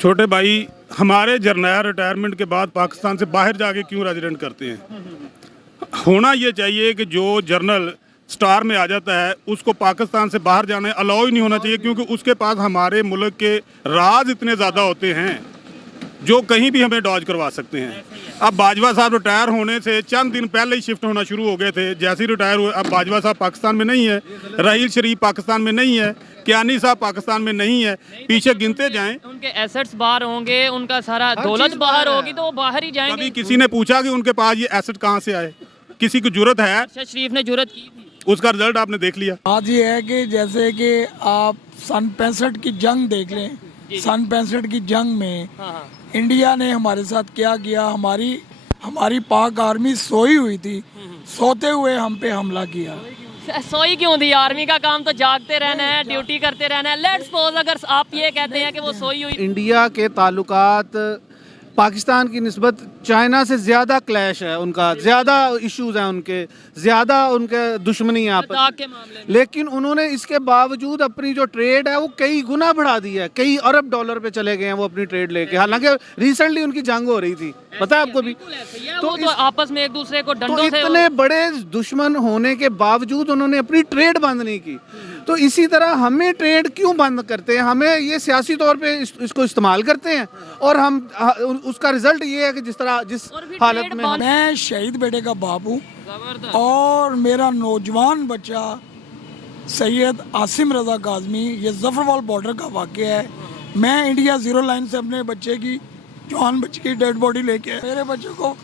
छोटे भाई हमारे जर्नैल रिटायरमेंट के बाद पाकिस्तान से बाहर जाके क्यों रेजिडेंट करते हैं? होना ये चाहिए कि जो जर्नल स्टार में आ जाता है उसको पाकिस्तान से बाहर जाने अलाउ ही नहीं होना चाहिए, क्योंकि उसके पास हमारे मुल्क के राज इतने ज़्यादा होते हैं जो कहीं भी हमें डॉज करवा सकते हैं। अब बाजवा साहब रिटायर होने से चंद दिन पहले ही शिफ्ट होना शुरू हो गए थे। जैसे ही रिटायर हुए, अब बाजवा साहब पाकिस्तान में नहीं है, रहील शरीफ पाकिस्तान में नहीं है, कियानी साहब पाकिस्तान में नहीं है, पीछे गिनते जाएं। उनके एसेट्स बाहर होंगे, उनका सारा दौलत बाहर होगी तो वो बाहर ही जाएंगे। कभी किसी ने पूछा कि उनके पास ये एसेट कहाँ से आए? किसी की जरूरत है? शहबाज शरीफ ने जुर्रत की थी। उसका रिजल्ट आपने देख लिया। आज ये है कि जैसे कि आप सन 65 की जंग देख लें, सन 65 की जंग में इंडिया ने हमारे साथ क्या किया। हमारी पाक आर्मी सोई हुई थी, सोते हुए हम पे हमला किया। सोई क्यों थी? आर्मी का काम तो जागते रहना है, ड्यूटी करते रहना है। लेट्स सपोज अगर आप ये कहते हैं कि वो सोई हुई। इंडिया के ताल्लुकात पाकिस्तान की निस्बत चाइना से ज़्यादा क्लैश है, उनका ज़्यादा इश्यूज हैं, उनके ज़्यादा उनके दुश्मनी है आपस के मामले में। लेकिन उन्होंने इसके बावजूद अपनी जो ट्रेड है वो कई गुना बढ़ा दी है, कई अरब डॉलर पे चले गए हैं वो अपनी ट्रेड लेके। हालांकि रिसेंटली उनकी जंग हो रही थी, पता है आपको भी। तो आपस में एक दूसरे को डंडों से इतने बड़े दुश्मन होने के बावजूद उन्होंने अपनी ट्रेड बंद नहीं की। तो इसी तरह हमें ट्रेड क्यों बंद करते हैं? हमें ये सियासी तौर पे इसको इस्तेमाल करते हैं और हम उसका रिजल्ट ये है कि जिस तरह जिस हालत में मैं शहीद बेटे का बाप हूँ और मेरा नौजवान बच्चा सैयद आसिम रजा काजमी, ये जफरवाल बॉर्डर का वाक़या है। मैं इंडिया 0 लाइन से अपने बच्चे की, जवान बच्चे की डेड बॉडी लेके आया। मेरे बच्चे को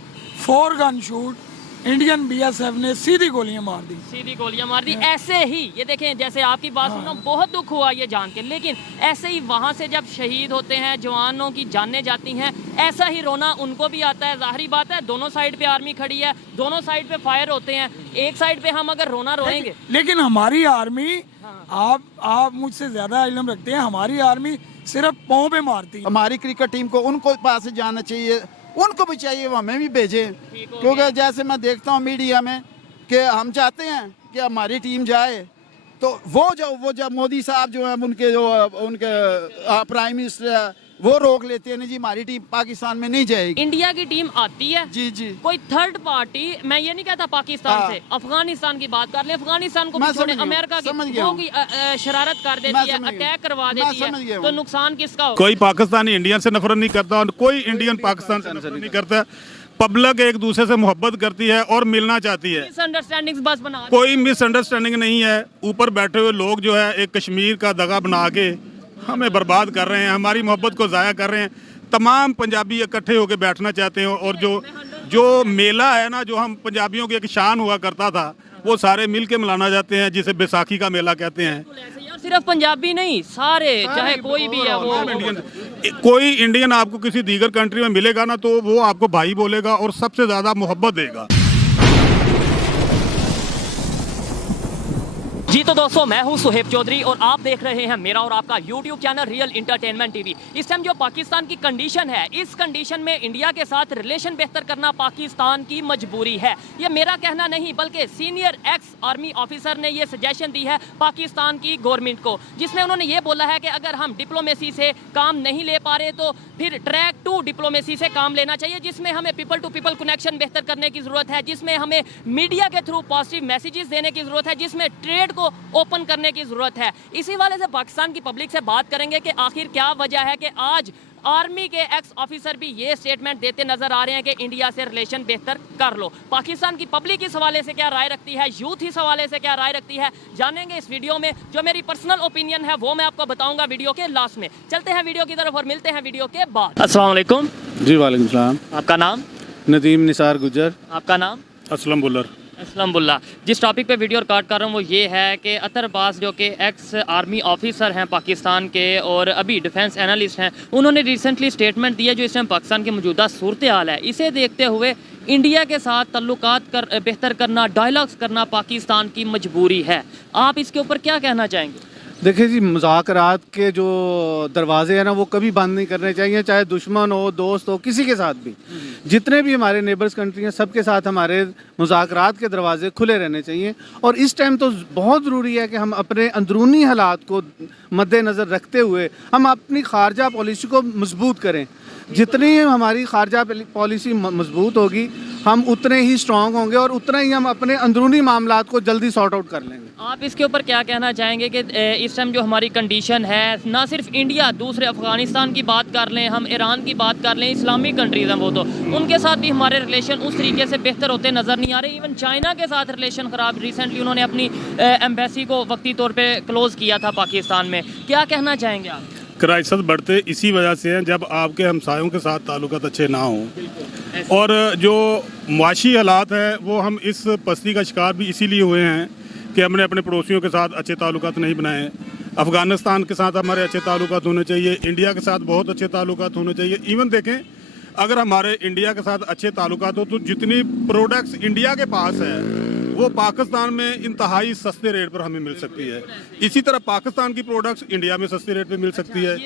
4 गन शूट इंडियन BSF ने सीधी गोलियां मार दी। ऐसे ही ये देखें, जैसे आपकी बात सुनो, बहुत दुख हुआ ये जान के, लेकिन ऐसे ही वहाँ से जब शहीद होते हैं, जवानों की जानें जाती हैं, ऐसा ही रोना उनको भी आता है। जाहिर बात है, दोनों साइड पे आर्मी खड़ी है, दोनों साइड पे फायर होते हैं। एक साइड पे हम अगर रोना रोएंगे, लेकिन हमारी आर्मी, आप मुझसे ज्यादा इल्म रखते हैं, हमारी आर्मी सिर्फ पाँव पे मारती है। हमारी क्रिकेट टीम को उनको पास जाना चाहिए, उनको भी चाहिए वो हमें भी भेजें, क्योंकि जैसे मैं देखता हूँ मीडिया में कि हम चाहते हैं कि हमारी टीम जाए, तो वो जब मोदी साहब जो है उनके प्राइम मिनिस्टर है वो रोक लेते हैं, नहीं जी हमारी टीम पाकिस्तान में नहीं जाएगी। इंडिया की टीम आती है जी जी, कोई थर्ड पार्टी, मैं ये नहीं कहता पाकिस्तान से, अफगानिस्तान की बात कर ले, अफगानिस्तान को भी छोड़े, अमेरिका की शरारत कर देती है, अटैक करवा देती है, तो नुकसान किसका हो? कोई पाकिस्तानी इंडियन से नफरत नहीं करता और कोई इंडियन पाकिस्तान से नफरत नहीं करता। पब्लिक एक दूसरे से मोहब्बत करती है और मिलना चाहती है। मिसअंडरस्टैंडिंग्स बस बना, कोई मिसअंडरस्टैंडिंग नहीं है। ऊपर बैठे हुए लोग जो है एक कश्मीर का दगा बना के हमें बर्बाद कर रहे हैं, हमारी मोहब्बत को ज़ाया कर रहे हैं। तमाम पंजाबी इकट्ठे होकर बैठना चाहते हैं और जो मेला है ना, जो हम पंजाबियों की एक शान हुआ करता था, वो सारे मिल के मनाना चाहते हैं, जिसे बैसाखी का मेला कहते हैं। सिर्फ पंजाबी नहीं, सारे चाहे कोई भी है वो कोई इंडियन आपको किसी दीगर कंट्री में मिलेगा ना तो वो आपको भाई बोलेगा और सबसे ज़्यादा मोहब्बत देगा। जी तो दोस्तों, मैं हूं सुहेब चौधरी और आप देख रहे हैं मेरा और आपका YouTube channel real entertainment TV. इस टाइम जो पाकिस्तान की कंडीशन है, इस कंडीशन में इंडिया के साथ रिलेशन बेहतर करना पाकिस्तान की मजबूरी है। ये मेरा कहना नहीं, बल्कि सीनियर एक्स आर्मी ऑफिसर ने ये सजेशन दी है पाकिस्तान की गवर्नमेंट को, जिसमें उन्होंने ये बोला है कि अगर हम डिप्लोमेसी से काम नहीं ले पा रहे तो फिर ट्रैक 2 डिप्लोमेसी से काम लेना चाहिए, जिसमें हमें पीपल टू पीपल कनेक्शन बेहतर करने की जरूरत है, जिसमें हमें मीडिया के थ्रू पॉजिटिव मैसेजेस देने की जरूरत है, जिसमें ट्रेड ओपन करने की जरूरत है। इसी वाले से पाकिस्तान की पब्लिक से बात करेंगे कि आखिर क्या वजह है कि आज आर्मी के एक्स ऑफिसर भी ये स्टेटमेंट देते नजर आ रहे हैं कि इंडिया से रिलेशन बेहतर कर लो। पाकिस्तान की पब्लिक इस हवाले से क्या राय रखती है, यूथ इस हवाले से क्या राय रखती है, जानेंगे इस वीडियो में। जो मेरी पर्सनल ओपिनियन है वो मैं आपको बताऊंगा वीडियो के लास्ट में। चलते हैं वीडियो की तरफ और मिलते हैं वीडियो के बाद। अस्सलाम वालेकुम। जी वालेकुम सलाम। आपका नाम? नदीम निसार गुजर। आपका नाम? असलम बुल्लर। असलमुल्ला। जिस टॉपिक पे वीडियो रिकॉर्ड कर रहा हूँ वो ये है कि अतर अब्बास जो कि एक्स आर्मी ऑफिसर हैं पाकिस्तान के और अभी डिफेंस एनालिस्ट हैं, उन्होंने रिसेंटली स्टेटमेंट दिया जो इस टाइम पाकिस्तान की मौजूदा सूरत हाल है, इसे देखते हुए इंडिया के साथ तल्लुकात बेहतर करना, डायलॉग्स करना पाकिस्तान की मजबूरी है। आप इसके ऊपर क्या कहना चाहेंगे? देखिए जी, मुज़ाकरात के जो दरवाजे हैं ना वो कभी बंद नहीं करने चाहिए, चाहे दुश्मन हो, दोस्त हो, किसी के साथ भी। जितने भी हमारे नेबर्स कंट्री हैं सबके साथ हमारे मुज़ाकरात के दरवाजे खुले रहने चाहिए। और इस टाइम तो बहुत ज़रूरी है कि हम अपने अंदरूनी हालात को मद्देनज़र रखते हुए हम अपनी खारजा पॉलिसी को मजबूत करें। जितनी हमारी खारजा पॉलिसी मजबूत होगी हम उतने ही स्ट्रॉन्ग होंगे और उतना ही हम अपने अंदरूनी मामलात को जल्दी सॉर्ट आउट कर लेंगे। आप इसके ऊपर क्या कहना चाहेंगे कि इस टाइम जो हमारी कंडीशन है, ना सिर्फ इंडिया, दूसरे अफगानिस्तान की बात कर लें, हम ईरान की बात कर लें, इस्लामिक कंट्रीज़ हैं वो, तो उनके साथ भी हमारे रिलेशन उस तरीके से बेहतर होते नज़र नहीं आ रहे। इवन चाइना के साथ रिलेशन ख़राब, रिसेंटली उन्होंने अपनी एम्बेसी को वक्ती तौर पर क्लोज़ किया था पाकिस्तान में। क्या कहना चाहेंगे आप? क्राइसिस बढ़ते इसी वजह से हैं जब आपके हमसायों के साथ ताल्लुकात अच्छे ना हों, और जो मुआशी हालात हैं वो हम इस पस्ती का शिकार भी इसीलिए हुए हैं कि हमने अपने पड़ोसियों के साथ अच्छे ताल्लुकात नहीं बनाए। अफ़गानिस्तान के साथ हमारे अच्छे ताल्लुकात होने चाहिए, इंडिया के साथ बहुत अच्छे ताल्लुकात होने चाहिए। इवन देखें, अगर हमारे इंडिया के साथ अच्छे ताल्लुकात हो तो जितनी प्रोडक्ट्स इंडिया के पास है वो पाकिस्तान में इंतहाई सस्ते रेट पर हमें मिल सकती है। इसी तरह पाकिस्तान की प्रोडक्ट्स इंडिया में सस्ते रेट पे मिल सकती है।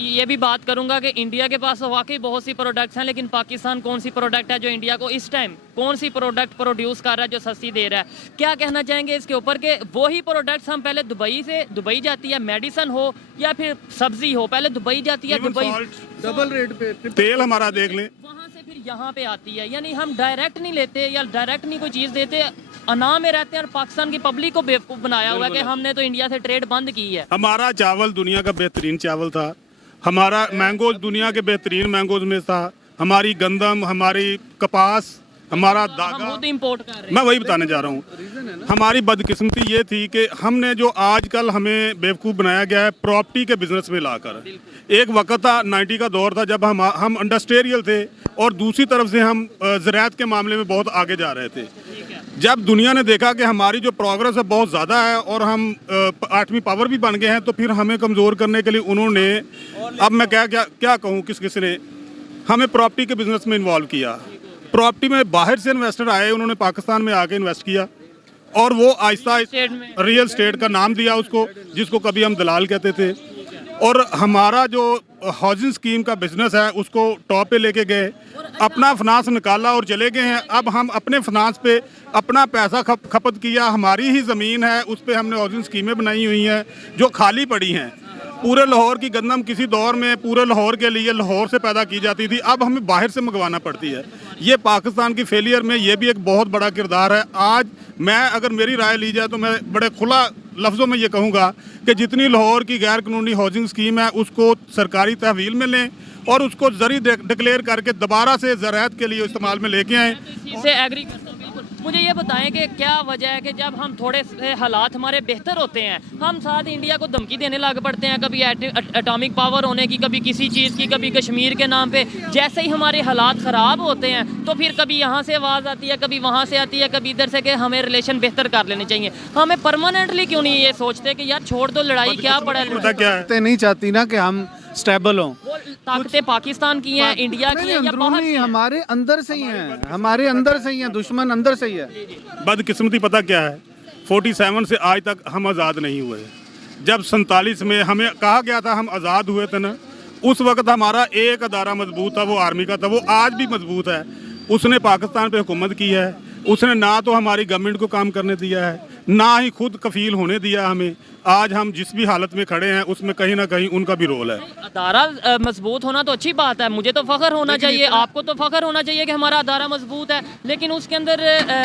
ये भी बात करूंगा कि इंडिया के पास तो वाकई बहुत सी प्रोडक्ट्स हैं, लेकिन पाकिस्तान कौन सी प्रोडक्ट है जो इंडिया को इस टाइम कौन सी प्रोडक्ट प्रोड्यूस कर रहा है जो सस्ती दे रहा है? क्या कहना चाहेंगे इसके ऊपर कि वही प्रोडक्ट्स हम पहले दुबई जाती है, मेडिसन हो या फिर सब्जी हो, पहले दुबई जाती है, दुबई डबल रेट पे तेल हमारा देख लें, वहाँ से फिर यहाँ पे आती है। यानी हम डायरेक्ट नहीं लेते या डायरेक्ट नहीं कोई चीज़ देते, अना में रहते हैं और पाकिस्तान की पब्लिक को बेवकूफ़ बनाया हुआ है कि हमने तो इंडिया से ट्रेड बंद की है। हमारा चावल दुनिया का बेहतरीन चावल था, हमारा मैंगोज दुनिया के बेहतरीन मैंगोज में था, हमारी गंदम, हमारी कपास, हमारा हम धागा, खुद इंपोर्ट कर रहे हैं। मैं वही बताने जा रहा हूँ। हमारी बदकिस्मती ये थी कि हमने जो आजकल हमें बेवकूफ़ बनाया गया है प्रॉपर्टी के बिजनेस में लाकर। एक वक्त था, 90 का दौर था जब हम इंडस्ट्रियल थे और दूसरी तरफ से हम ज़राअत के मामले में बहुत आगे जा रहे थे। जब दुनिया ने देखा कि हमारी जो प्रोग्रेस है बहुत ज़्यादा है और हम 8वीं पावर भी बन गए हैं, तो फिर हमें कमज़ोर करने के लिए उन्होंने, अब मैं क्या कहूँ, किस ने हमें प्रॉपर्टी के बिजनेस में इन्वॉल्व किया। प्रॉपर्टी में बाहर से इन्वेस्टर आए, उन्होंने पाकिस्तान में आके इन्वेस्ट किया और वो आहिस्ता रियल स्टेट का नाम दिया उसको, जिसको कभी हम दलाल कहते थे। और हमारा जो हाउसिंग स्कीम का बिजनेस है उसको टॉप पे लेके गए, अपना फाइनेंस निकाला और चले गए हैं। अब हम अपने फाइनेंस पे अपना पैसा खपत किया, हमारी ही ज़मीन है उस पर हमने हाउसिंग स्कीमें बनाई हुई हैं जो खाली पड़ी हैं। पूरे लाहौर की गंदम किसी दौर में पूरे लाहौर के लिए लाहौर से पैदा की जाती थी, अब हमें बाहर से मंगवाना पड़ती है। ये पाकिस्तान की फेलियर में ये भी एक बहुत बड़ा किरदार है। आज मैं अगर मेरी राय ली जाए तो मैं बड़े खुला लफ्ज़ों में ये कहूँगा कि जितनी लाहौर की गैर कानूनी हाउसिंग स्कीम है उसको सरकारी तहवील में लें और उसको ज़री डिक्लेयर करके दोबारा से ज़राअत के लिए इस्तेमाल में लेके आएँ। इससे एग्री करता हूं, बिल्कुल। मुझे ये बताएं कि क्या वजह है कि जब हम थोड़े से हालात हमारे बेहतर होते हैं हम साथ इंडिया को धमकी देने लग पड़ते हैं, कभी एटॉमिक पावर होने की, कभी किसी चीज़ की, कभी कश्मीर के नाम पे। जैसे ही हमारे हालात ख़राब होते हैं तो फिर कभी यहाँ से आवाज़ आती है, कभी वहाँ से आती है, कभी इधर से कि हमें रिलेशन बेहतर कर लेने चाहिए। हमें परमानेंटली क्यों नहीं ये सोचते कि यार छोड़ दो लड़ाई, क्या पड़ा है? क्या है, नहीं चाहती ना कि हम स्टेबल हों। वो ताकतें पाकिस्तान की हैं, इंडिया की हैं या बाहर की हैं? हमारे अंदर से ही हैं, हमारे अंदर से ही हैं, दुश्मन अंदर से ही है। बदकिस्मती पता क्या है, 47 से आज तक हम आज़ाद नहीं हुए। जब 47 में हमें कहा गया था हम आज़ाद हुए थे ना, उस वक्त हमारा एक अदारा मजबूत था, वो आर्मी का था, वो आज भी मजबूत है। उसने पाकिस्तान पे हुकूमत की है, उसने ना तो हमारी गवर्नमेंट को काम करने दिया है, ना ही खुद कफील होने दिया हमें। आज हम जिस भी हालत में खड़े हैं उसमें कहीं ना कहीं उनका भी रोल है। अदारा मजबूत होना तो अच्छी बात है, मुझे तो फख्र होना चाहिए, आपको तो फख्र होना चाहिए कि हमारा अदारा मजबूत है। लेकिन उसके अंदर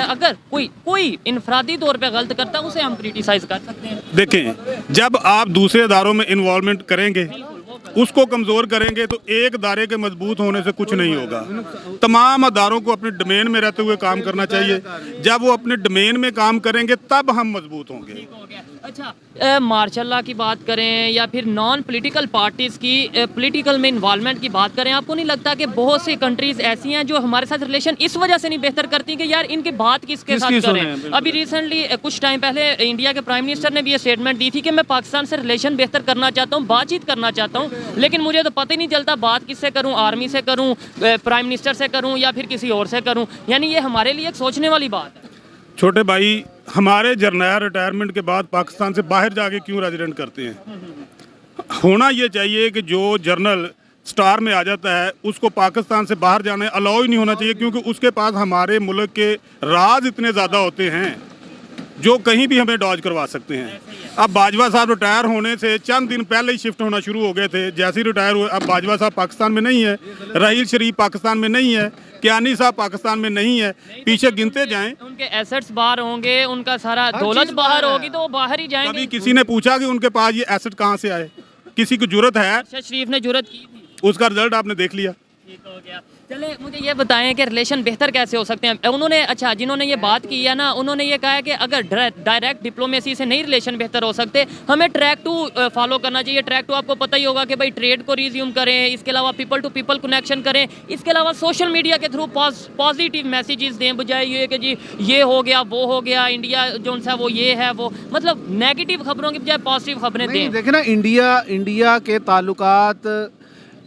अगर कोई इनफरादी तौर पे गलत करता है उसे हम क्रिटिसाइज कर सकते हैं। देखें, जब आप दूसरे अदारों में इन्वॉल्वमेंट करेंगे, उसको कमज़ोर करेंगे तो एक अदारे के मजबूत होने से कुछ नहीं होगा। तमाम अदारों को अपने डोमेन में रहते हुए काम करना चाहिए। जब वो अपने डोमेन में काम करेंगे तब हम मजबूत होंगे। अच्छा, मार्शल की बात करें या फिर नॉन पॉलिटिकल पार्टीज़ की पॉलिटिकल में इन्वॉल्वमेंट की बात करें, आपको नहीं लगता कि बहुत सी कंट्रीज़ ऐसी हैं जो हमारे साथ रिलेशन इस वजह से नहीं बेहतर करती कि यार इनकी बात किसके साथ करें? अभी रिसेंटली कुछ टाइम पहले इंडिया के प्राइम मिनिस्टर ने भी ये स्टेटमेंट दी थी कि मैं पाकिस्तान से रिलेशन बेहतर करना चाहता हूँ, बातचीत करना चाहता हूँ, लेकिन मुझे तो पता ही नहीं चलता बात किससे करूँ, आर्मी से करूँ, प्राइम मिनिस्टर से करूँ या फिर किसी और से करूँ। यानी ये हमारे लिए एक सोचने वाली बात है। छोटे भाई, हमारे जर्नैल रिटायरमेंट के बाद पाकिस्तान से बाहर जाके क्यों रेजिडेंट करते हैं? होना ये चाहिए कि जो जर्नल स्टार में आ जाता है उसको पाकिस्तान से बाहर जाने अलाउ ही नहीं होना चाहिए, क्योंकि उसके पास हमारे मुल्क के राज इतने ज़्यादा होते हैं जो कहीं भी हमें डॉज करवा सकते हैं। अब बाजवा साहब रिटायर होने से चंद दिन पहले ही शिफ्ट होना शुरू हो गए थे। जैसे ही रिटायर हुए, अब बाजवा साहब पाकिस्तान में नहीं है, रहील शरीफ पाकिस्तान में नहीं है, कियानी साहब पाकिस्तान में नहीं है, पीछे गिनते जाएं। उनके एसेट्स बाहर होंगे, उनका सारा दौलत बाहर होगी तो वो बाहर ही जाएंगे। कभी किसी ने पूछा कि उनके पास ये एसेट कहाँ से आए? किसी को जरूरत है? शहबाज शरीफ ने जुर्रत की थी, उसका रिजल्ट आपने देख लिया। ठीक हो गया। चले मुझे ये बताएं कि रिलेशन बेहतर कैसे हो सकते हैं? उन्होंने अच्छा जिन्होंने ये बात की है ना, उन्होंने ये कहा है कि अगर डायरेक्ट डिप्लोमेसी से नहीं रिलेशन बेहतर हो सकते, हमें ट्रैक 2 फॉलो करना चाहिए। ट्रैक 2 आपको पता ही होगा कि भाई ट्रेड को रिज्यूम करें, इसके अलावा पीपल टू पीपल कनेक्शन करें, इसके अलावा सोशल मीडिया के थ्रू पॉजिटिव मैसेजेस दें, बजाय ये कि जी ये हो गया वो हो गया, इंडिया जो सा वो ये है वो, मतलब नेगेटिव खबरों की बजाय पॉजिटिव खबरें दें। देखे ना, इंडिया के ताल्लुकात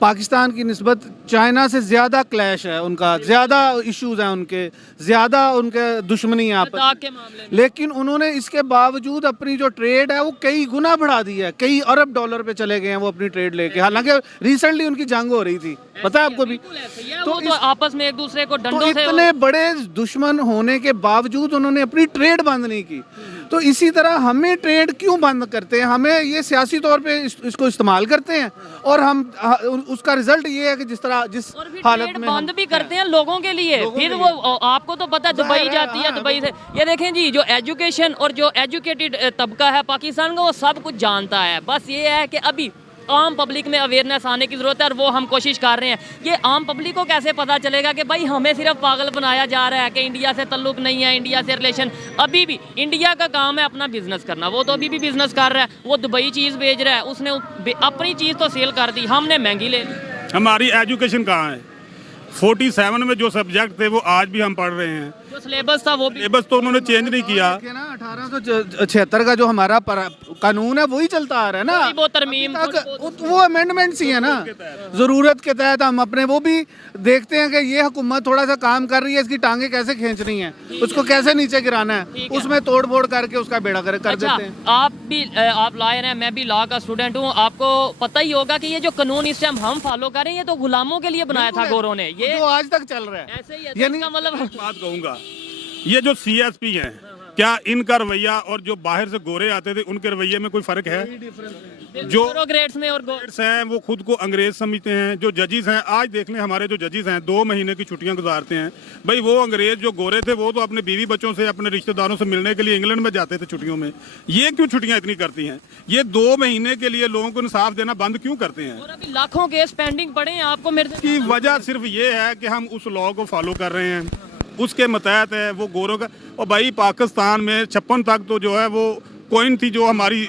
पाकिस्तान की निस्बत चाइना से ज़्यादा क्लैश है उनका, ज़्यादा इश्यूज हैं उनके, ज़्यादा उनके दुश्मनी है आपस लद्दाख में। के मामले में। लेकिन उन्होंने इसके बावजूद अपनी जो ट्रेड है वो कई गुना बढ़ा दी है, कई अरब डॉलर पे चले गए हैं वो अपनी ट्रेड लेके। हालांकि रिसेंटली उनकी जंग हो रही थी, पता है आपको भी। तो आपस में एक दूसरे को तो डंडों से इतने बड़े दुश्मन होने के बावजूद उन्होंने अपनी ट्रेड बंद नहीं की। तो इसी तरह हमें ट्रेड क्यों बंद करते हैं? हमें ये सियासी तौर पे इसको इस्तेमाल करते हैं और हम उसका रिजल्ट ये है कि जिस और फिर हालत ट्रेड में बंद भी करते हैं लोगों के लिए। फिर वो आपको तो पता है दुबई जाती है, दुबई से ये देखें जी, जो एजुकेशन और जो एजुकेटेड तबका है पाकिस्तान का वो सब कुछ जानता है। बस ये है कि अभी आम पब्लिक में अवेयरनेस आने की ज़रूरत है और वो हम कोशिश कर रहे हैं। ये आम पब्लिक को कैसे पता चलेगा कि भाई हमें सिर्फ पागल बनाया जा रहा है कि इंडिया से तल्लुक नहीं है, इंडिया से रिलेशन। अभी भी इंडिया का काम है अपना बिजनेस करना, वो तो अभी भी बिजनेस कर रहा है। वो दुबई चीज़ भेज रहा है, उसने अपनी चीज़ तो सेल कर दी, हमने महंगी ले ली। हमारी एजुकेशन कहाँ है? 47 में जो सब्जेक्ट थे वो आज भी हम पढ़ रहे हैं। जो सिलेबस था वो भी सिलेबस तो उन्होंने चेंज नहीं किया। देखिए ना, 1876 का जो हमारा कानून है वही चलता आ रहा है ना। थोड़ी बहुत तरमीम, वो अमेंडमेंट्स ही है ना, जरूरत के तहत हम अपने वो भी देखते हैं कि ये हुकूमत थोड़ा सा काम कर रही है, इसकी टांगे कैसे खींचनी है, उसको कैसे नीचे गिराना है, उसमें तोड़ फोड़ करके उसका बेड़ा कर अच्छा, देते हैं। आप लॉयर हैं, मैं भी लॉ का स्टूडेंट हूँ। आपको पता ही होगा कि ये जो कानून इस टाइम हम फॉलो करें, ये तो गुलामों के लिए बनाया था गोरों ने। ये जो आज तक चल रहा है ऐसे ही है, यानी इसका मतलब बात कहूँगा, ये जो CSP हैं, क्या इनका रवैया और जो बाहर से गोरे आते थे उनके रवैये में कोई फर्क है? जो ब्यूरोक्रेट्स में और हैं वो खुद को अंग्रेज समझते हैं। जो जजेस हैं, आज देख लें हमारे जो जजेस हैं 2 महीने की छुट्टियां गुजारते हैं। भाई वो अंग्रेज जो गोरे थे वो तो अपने बीवी बच्चों से, अपने रिश्तेदारों से मिलने के लिए इंग्लैंड में जाते थे छुट्टियों में। ये क्यों छुट्टियां इतनी करती हैं? ये 2 महीने के लिए लोगों को इंसाफ देना बंद क्यों करते हैं? और अभी लाखों केस पेंडिंग पड़े हैं आपको मेरे की वजह सिर्फ ये है कि हम उस लॉ को फॉलो कर रहे हैं, उसके मतहत है वो गोरों का। और भाई पाकिस्तान में 56 तक तो जो है वो कोइन थी जो हमारी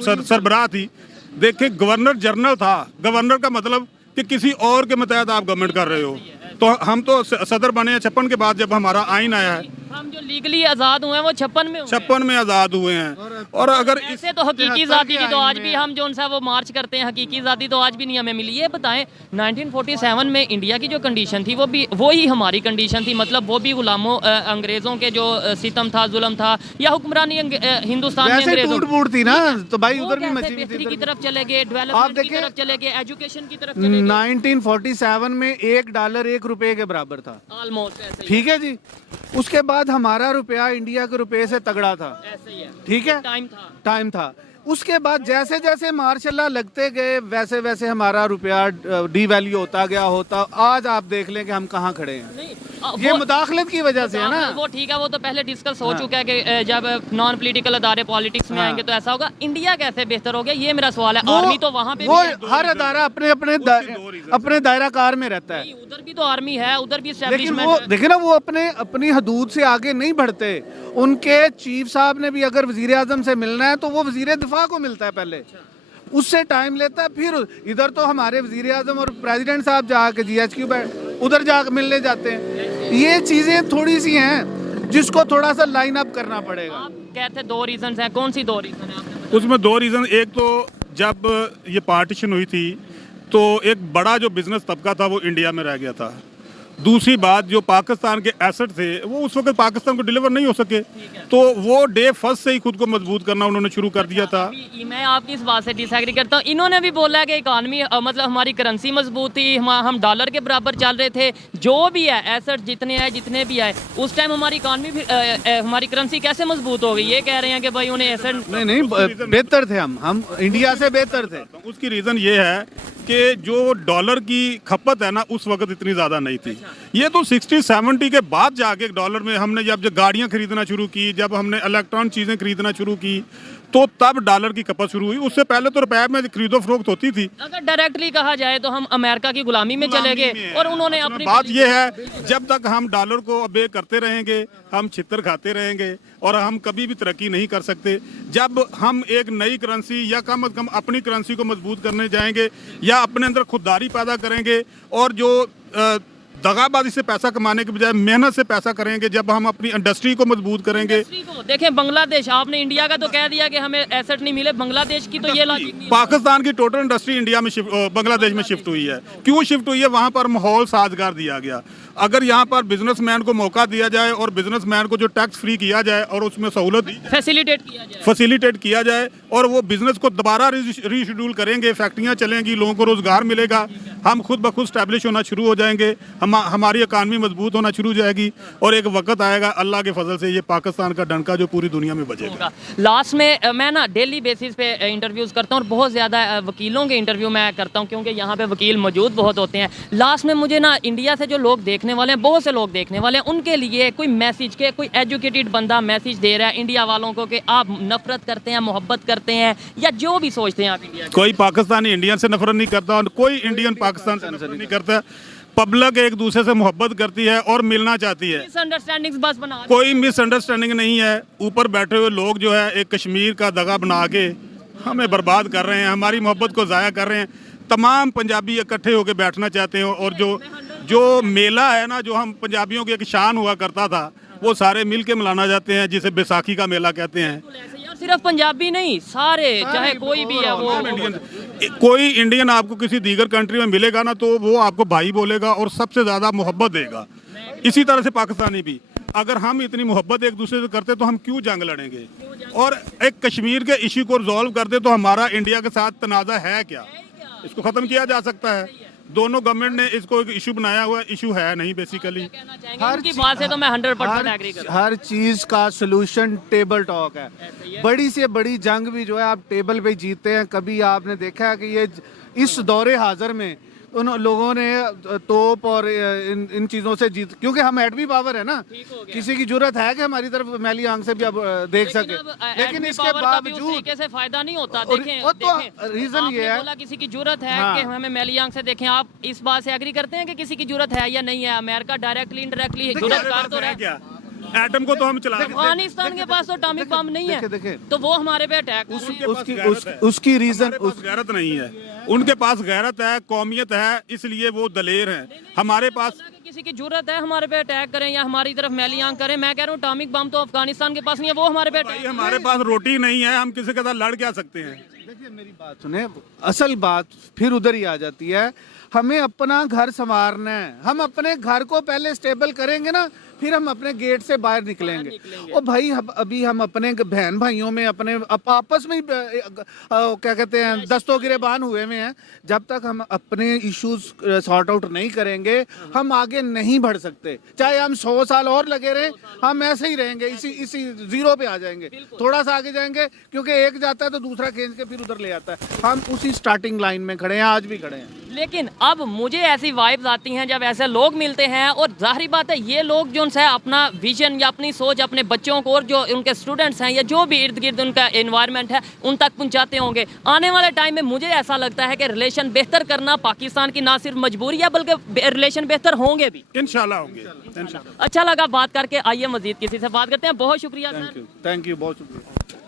सरबराह थी। देखे गवर्नर जनरल था। गवर्नर का मतलब कि किसी और के मतहत आप गवर्नमेंट कर रहे हो। तो हम तो सदर बने हैं 56 के बाद, जब हमारा आइन आया है। हम जो लीगली आज़ाद हुए हैं वो 56 में हुए हैं। 56 में आज़ाद हुए हैं। और अगर ऐसे तो हकीकी आज़ादी की तो आज भी हम जो सा वो मार्च करते हैं, हकीकी आज़ादी तो आज भी नहीं हमें मिली। ये बताएं 1947 में इंडिया की जो कंडीशन थी वो भी वही हमारी कंडीशन थी। मतलब वो भी गुलामों अंग्रेज़ों के जो सितम था, जुल्म था, या हुक्मरानी हिंदुस्तान में अंग्रेज़ों टूट थी ना, तो भाई वो उधर भी कैसे मची बेहतरी की थी। तरफ चले गए, डेवलपमेंट की तरफ चले गए, एजुकेशन की तरफ चले गए। 1947 में $1 1 रुपए के बराबर था, ऑलमोस्ट ऐसे ही ठीक है जी। उसके बाद हमारा रुपया इंडिया के रुपए से तगड़ा था, ऐसे ही है। ठीक है, टाइम था। उसके बाद जैसे जैसे मार्शल लगते गए वैसे वैसे हमारा रुपया डीवैल्यू होता गया। आज आप देख लें कि हम कहाँ खड़े हैं। नहीं, ये वो- मुदाखलत की वजह से है ना। वो ठीक है, वो तो पहले डिस्कस हो चुका है कि जब नॉन पॉलिटिकल अदारे पॉलिटिक्स में आएंगे तो ऐसा होगा। इंडिया कैसे बेहतर हो गया, ये मेरा सवाल है। आर्मी तो वहाँ पे वो भी है। हर अदारा अपने दायरा कार में रहता है, नहीं, उधर भी तो आर्मी है, उधर भी लेकिन वो एस्टेब्लिशमेंट। देखिए ना, वो अपनी हदूद से आगे नहीं बढ़ते। उनके चीफ साहब ने भी अगर वजीर आजम से मिलना है तो वो वजीर दिफा को मिलता है पहले, उससे टाइम लेता है। फिर इधर तो हमारे वजीर आजम और प्रेसिडेंट साहब जाके GHQ उधर जा मिलने जाते हैं। ये चीजें थोड़ी सी हैं जिसको थोड़ा सा लाइन अप करना पड़ेगा। आप कहते 2 रीजन है, कौन सी 2 रीजन है आपने बताया? उसमें 2 रीज़न। एक तो जब ये पार्टीशन हुई थी तो एक बड़ा जो बिजनेस तबका था वो इंडिया में रह गया था। दूसरी बात, जो पाकिस्तान के एसेट थे वो उस वक्त पाकिस्तान को डिलीवर नहीं हो सके, तो वो डे फर्स्ट से ही खुद को मजबूत करना उन्होंने शुरू कर दिया था। मैं आपकी इस बात से डिसएग्री करता हूँ। इन्होंने भी बोला है कि इकॉनमी मतलब हमारी करेंसी मजबूत थी, हम डॉलर के बराबर चल रहे थे, जो भी है एसेट जितने भी आए उस टाइम हमारी इकॉनमी भी हमारी करेंसी कैसे मजबूत हो गई। ये कह रहे हैं कि भाई उन्हें एसेट नहीं बेहतर थे, हम इंडिया से बेहतर थे। उसकी रीज़न ये है कि जो डॉलर की खपत है ना उस वक्त इतनी ज़्यादा नहीं थी। ये तो 60-70 के बाद जाके डॉलर में हमने जब गाड़ियाँ खरीदना शुरू की, जब हमने इलेक्ट्रॉनिक चीज़ें खरीदना शुरू की, तो तब डॉलर की खपत शुरू हुई। उससे पहले तो रुपए में खरीदो फरोख्त होती थी। अगर डायरेक्टली कहा जाए तो हम अमेरिका की गुलामी में चले गए और उन्होंने अपनी बात ये है, जब तक हम डॉलर को अबे करते रहेंगे हम छितर खाते रहेंगे और हम कभी भी तरक्की नहीं कर सकते। जब हम एक नई करेंसी या कम से कम अपनी करेंसी को मजबूत करने जाएंगे या अपने अंदर खुददारी पैदा करेंगे और जो दगाबाजी से पैसा कमाने के बजाय मेहनत से पैसा करेंगे, जब हम अपनी इंडस्ट्री को मजबूत करेंगे। देखें बांग्लादेश, आपने इंडिया का तो कह दिया कि हमें एसेट नहीं मिले, बांग्लादेश की तो ये लॉजिक नहीं है। पाकिस्तान की टोटल इंडस्ट्री इंडिया में बांग्लादेश में शिफ्ट हुई है। क्यों शिफ्ट हुई है? वहाँ पर माहौल साजगार दिया गया। अगर यहाँ पर बिजनेसमैन को मौका दिया जाए और बिजनेसमैन को जो टैक्स फ्री किया जाए और उसमें सहूलत फैसिलिटेट किया जाए और वो बिजनेस को दोबारा रीशेड्यूल करेंगे, फैक्ट्रियाँ चलेंगी, लोगों को रोजगार मिलेगा, हम खुद ब खुद स्टैब्लिश होना शुरू हो जाएंगे, हमारी इकानमी मजबूत होना शुरू हो जाएगी और एक वक्त आएगा अल्लाह के फजल से ये पाकिस्तान का डंका जो पूरी दुनिया में बजेगा। लास्ट में मैं ना डेली बेसिस पे इंटरव्यूज़ करता हूँ और बहुत ज़्यादा वकीलों के इंटरव्यू मैं करता हूँ क्योंकि यहाँ पे वकील मौजूद बहुत होते हैं। लास्ट में मुझे ना इंडिया से जो लोग देखने वाले हैं, बहुत से लोग देखने वाले हैं, उनके लिए कोई मैसेज के कोई एजुकेटेड बंदा मैसेज दे रहा है इंडिया वालों को कि आप नफरत करते हैं, मोहब्बत करते हैं या जो भी सोचते हैं आप इंडिया। कोई पाकिस्तानी इंडियन से नफरत नहीं करता और कोई इंडियन पाकिस्तान से नफरत नहीं करता। पब्लिक एक दूसरे से मोहब्बत करती है और मिलना चाहती है। मिसअंडरस्टैंडिंग्स बस बना, कोई मिसअंडरस्टैंडिंग नहीं है। ऊपर बैठे हुए लोग जो है एक कश्मीर का दगा बना के हमें बर्बाद कर रहे हैं, हमारी मोहब्बत को ज़ाया कर रहे हैं। तमाम पंजाबी इकट्ठे होकर बैठना चाहते हैं और जो मेला है ना, जो हम पंजाबियों की एक शान हुआ करता था, वो सारे मिल के मनाना चाहते हैं, जिसे बैसाखी का मेला कहते हैं। सिर्फ पंजाबी नहीं, सारे चाहे कोई भी है वो कोई इंडियन आपको किसी दीगर कंट्री में मिलेगा ना तो वो आपको भाई बोलेगा और सबसे ज़्यादा मोहब्बत देगा। इसी तरह से पाकिस्तानी भी, अगर हम इतनी मोहब्बत एक दूसरे से करते तो हम क्यों जंग लड़ेंगे? और एक कश्मीर के इशू को रिजॉल्व करते तो हमारा इंडिया के साथ तनाज़ा है क्या? इसको ख़त्म किया जा सकता है। दोनों गवर्नमेंट ने इसको एक इशू बनाया हुआ है, इशू है नहीं बेसिकली। हर की बात से तो मैं 100% एग्री करता हूं। हर चीज का सलूशन टेबल टॉक है। बड़ी से बड़ी जंग भी जो है आप टेबल पे जीतते हैं। कभी आपने देखा है कि ये इस दौरे हाजिर में उन लोगों ने तोप और इन चीज़ों से जीत, क्योंकि हम एटमी पावर है ना, किसी की जरूरत है कि हमारी तरफ मैली आंख से भी अब देख सके, लेकिन इसके बावजूद से फायदा नहीं होता। देखें रीजन ये है, बोला किसी की जरूरत है कि हमें मैली आंख से देखें। आप इस बात से एग्री करते हैं कि किसी की जरूरत है या नहीं है? अमेरिका डायरेक्टली इनडायरेक्टली जरूरत कर तो रहा है क्या? एटम को तो हम चला, अफगानिस्तान के पास तो एटॉमिक बम नहीं है, तो वो हमारे पे अटैक उसकी रीजन गैरत नहीं है। उनके पास गैरत है, कौमियत है, इसलिए वो दलेर हैं। हमारे पास किसी की जरूरत है हमारे पे अटैक करें या हमारी तरफ मैली आंख करें। मैं कह रहा हूँ एटॉमिक बम तो अफगानिस्तान के पास नहीं है, वो हमारे पे अटैक। हमारे पास रोटी नहीं है, हम किसी के साथ लड़ क्या सकते हैं? देखिए मेरी बात सुने, असल बात फिर उधर ही आ जाती है। हमें अपना घर संवारना है। हम अपने घर को पहले स्टेबल करेंगे ना, फिर हम अपने गेट से बाहर निकलेंगे। और भाई अभी हम अपने बहन भाइयों में अपने आपस में क्या कहते हैं दस्तों गिरेबान हुए हुए हैं। जब तक हम अपने इश्यूज सॉर्ट आउट नहीं करेंगे हम आगे नहीं बढ़ सकते। चाहे हम 100 साल और लगे रहे, हम ऐसे ही रहेंगे, इसी जीरो पे आ जाएंगे। थोड़ा सा आगे जाएंगे क्योंकि एक जाता है तो दूसरा खींच के फिर उधर ले आता है। हम उसी स्टार्टिंग लाइन में खड़े हैं, आज भी खड़े हैं। लेकिन अब मुझे ऐसी वाइब्स आती हैं जब ऐसे लोग मिलते हैं, और जाहिर बात है ये लोग जो है अपना विजन या अपनी सोच अपने बच्चों को और जो उनके स्टूडेंट्स हैं या जो भी इर्द गिर्द उनका एनवायरनमेंट है उन तक पहुंचाते होंगे। आने वाले टाइम में मुझे ऐसा लगता है कि रिलेशन बेहतर करना पाकिस्तान की ना सिर्फ मजबूरी है बल्कि रिलेशन बेहतर होंगे भी, इंशाल्लाह होंगे। अच्छा लगा बात करके। आइए मजीद किसी से बात करते हैं। बहुत शुक्रिया सर। थैंक यू, बहुत शुक्रिया।